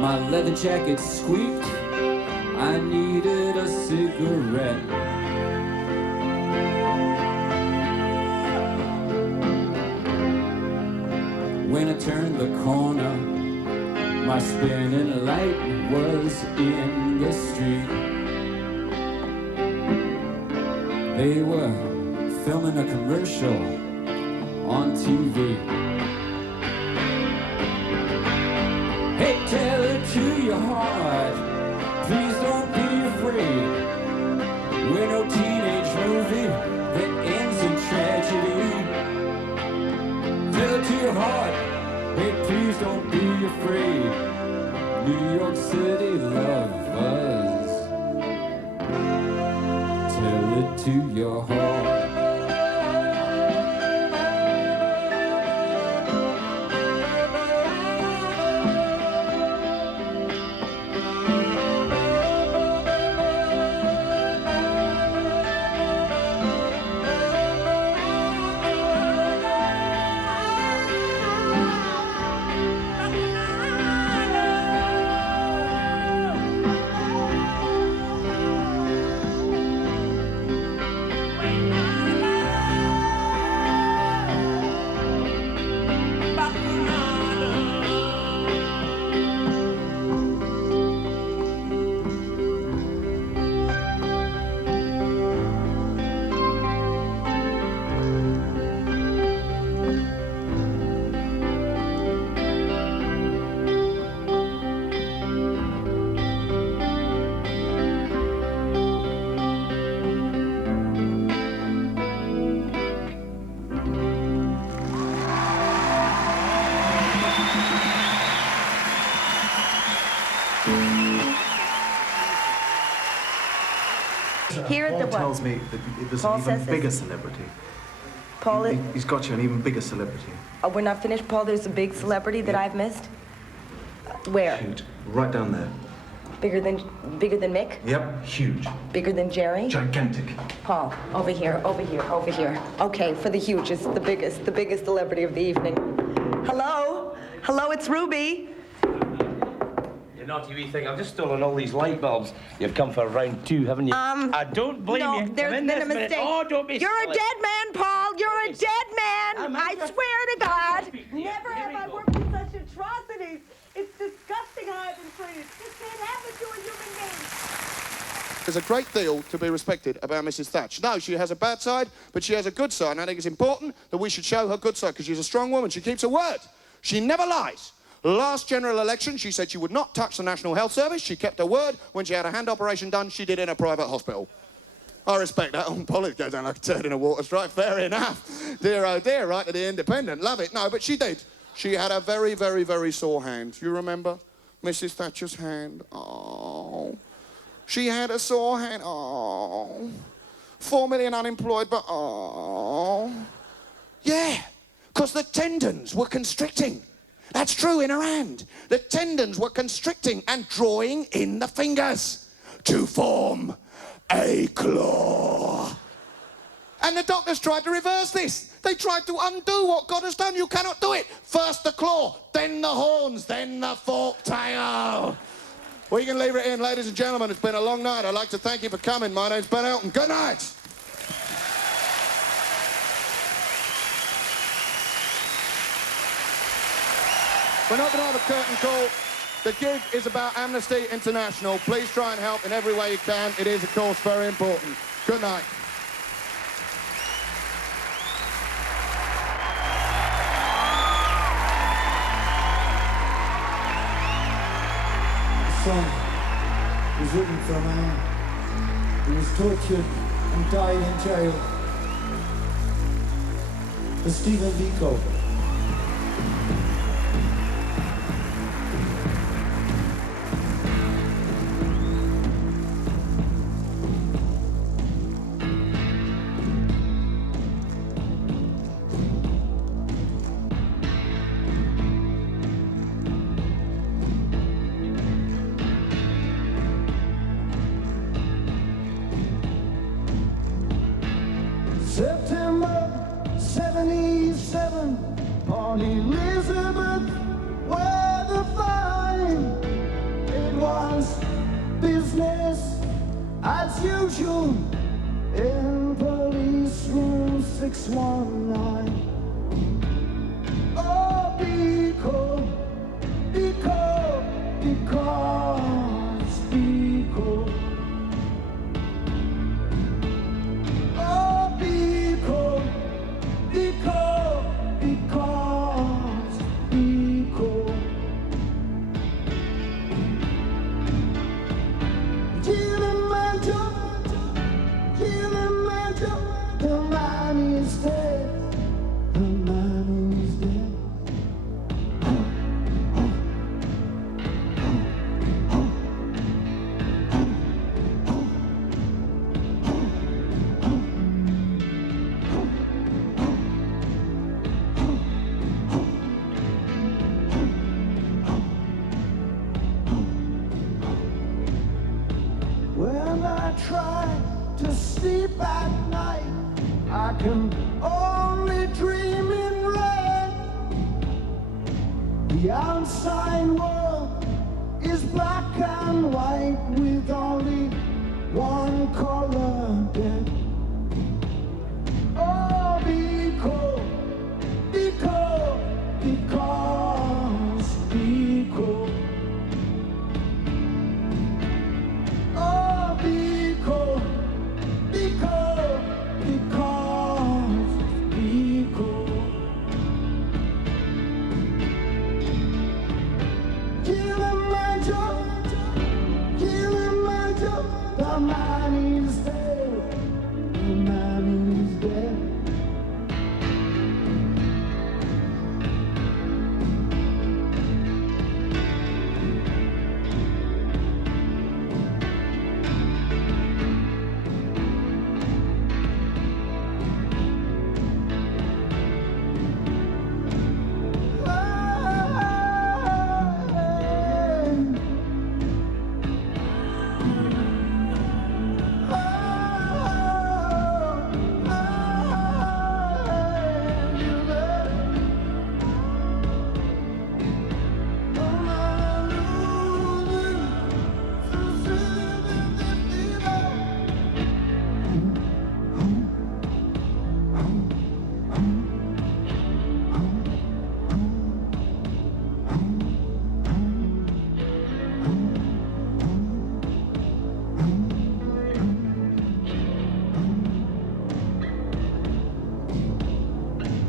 My leather jacket squeaked. I needed a cigarette. When I turned the corner, my spinning light was in the street. They were filming a commercial on TV. Hey, tell it to your heart, please don't be afraid. We're no teenage movie that ends in tragedy. Tell it to your heart, hey, please don't be afraid. New York City love us. Tell it to your heart. Here at the Paul tells me that there's Paul an even says bigger this. celebrity. Paul, He's got you an even bigger celebrity. we're not finished. Paul, there's a big celebrity that I've missed. Where? Shoot. Right down there. Bigger than Mick? Yep, huge. Bigger than Jerry? Gigantic. Paul, over here, over here, over here. Okay, for the hugest, the biggest celebrity of the evening. Hello? Hello, it's Ruby. You naughty wee thing, I've just stolen all these light bulbs. You've come for round two, haven't you? I don't blame no, you. there's Come in been this a minute. mistake. Oh, don't be You're silly. a dead man, Paul. You're a dead man. I swear to God. Never have I worked with such atrocities. It's disgusting how I've been treated. This can't happen to a human being. There's a great deal to be respected about Mrs. Thatch. No, she has a bad side, but she has a good side. And I think it's important that we should show her good side because she's a strong woman. She keeps her word. She never lies. Last general election, she said she would not touch the National Health Service. She kept her word. When she had a hand operation done, she did it in a private hospital. I respect that. Oh, politics goes down like a turd in a water strike. Fair enough. Dear, oh dear, right to the independent. Love it. No, but she did. She had a very, very, very sore hand. You remember Mrs. Thatcher's hand? Oh. She had a sore hand. Oh. 4 million unemployed, but oh. Yeah, because the tendons were constricting. That's true in her hand. The tendons were constricting and drawing in the fingers to form a claw. And the doctors tried to reverse this. They tried to undo what God has done. You cannot do it. First the claw, then the horns, then the forked tail. We can leave it in, ladies and gentlemen. It's been a long night. I'd like to thank you for coming. My name's Ben Elton. Good night. We're not going to have a curtain call. The gig is about Amnesty International. Please try and help in every way you can. It is, of course, very important. Good night. The song was written for a man who was tortured and died in jail. For Stephen Biko. September 77, on Elizabeth, where the fine. It was business as usual in Policeman 619. Oh, Biko, Biko, can only dream in red. The outside world is black and white with only one color dead. Oh, because, because, because, because. Oh, because, because, because, because. Kilimanjaro, the man is dead, the man is dead.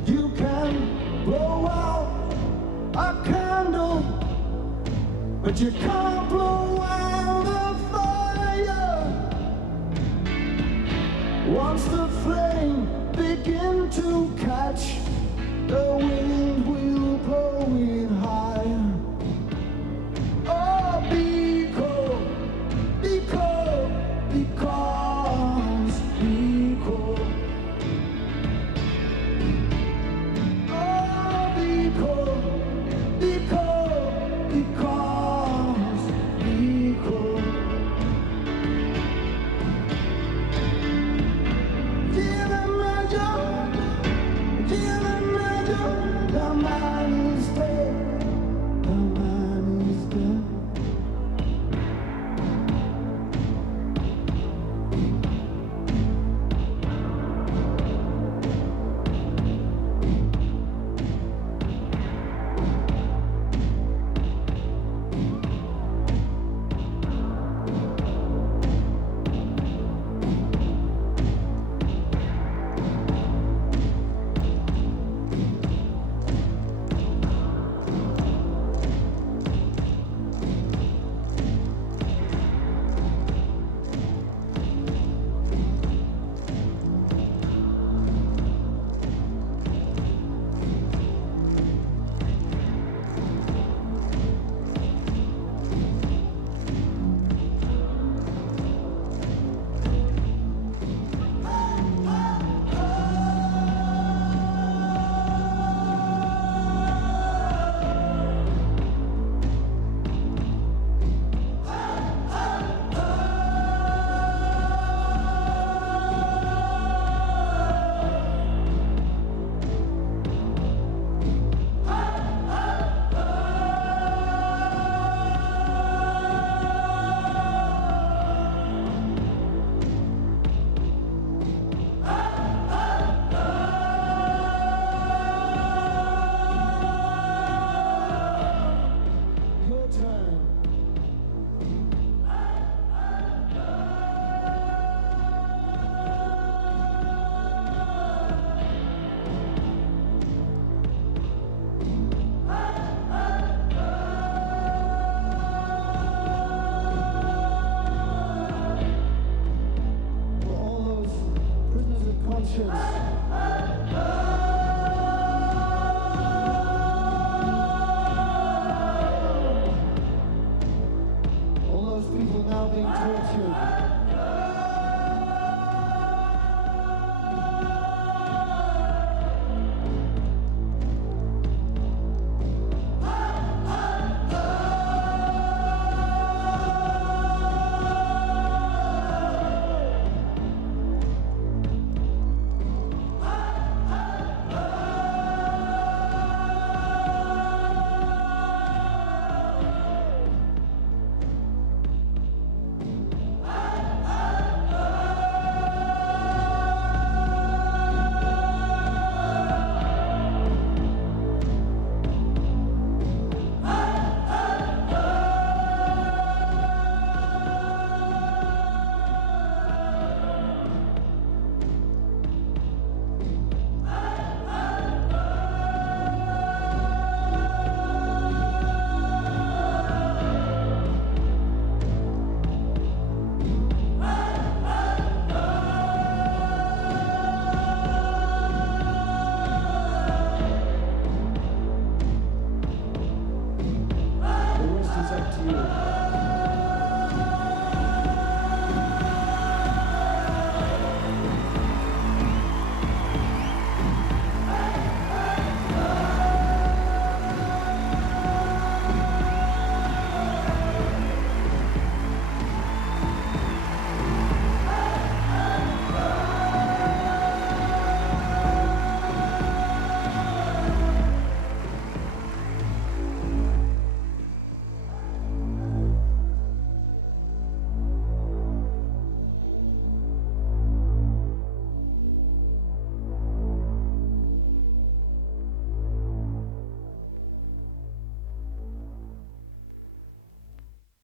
You can blow out a candle, but you can't blow out a fire. Once the flame begin to catch, the wind will blow it higher. Oh, because, because, because, because. Oh, because, because, because, because. Kilimanjaro, Kilimanjaro, the man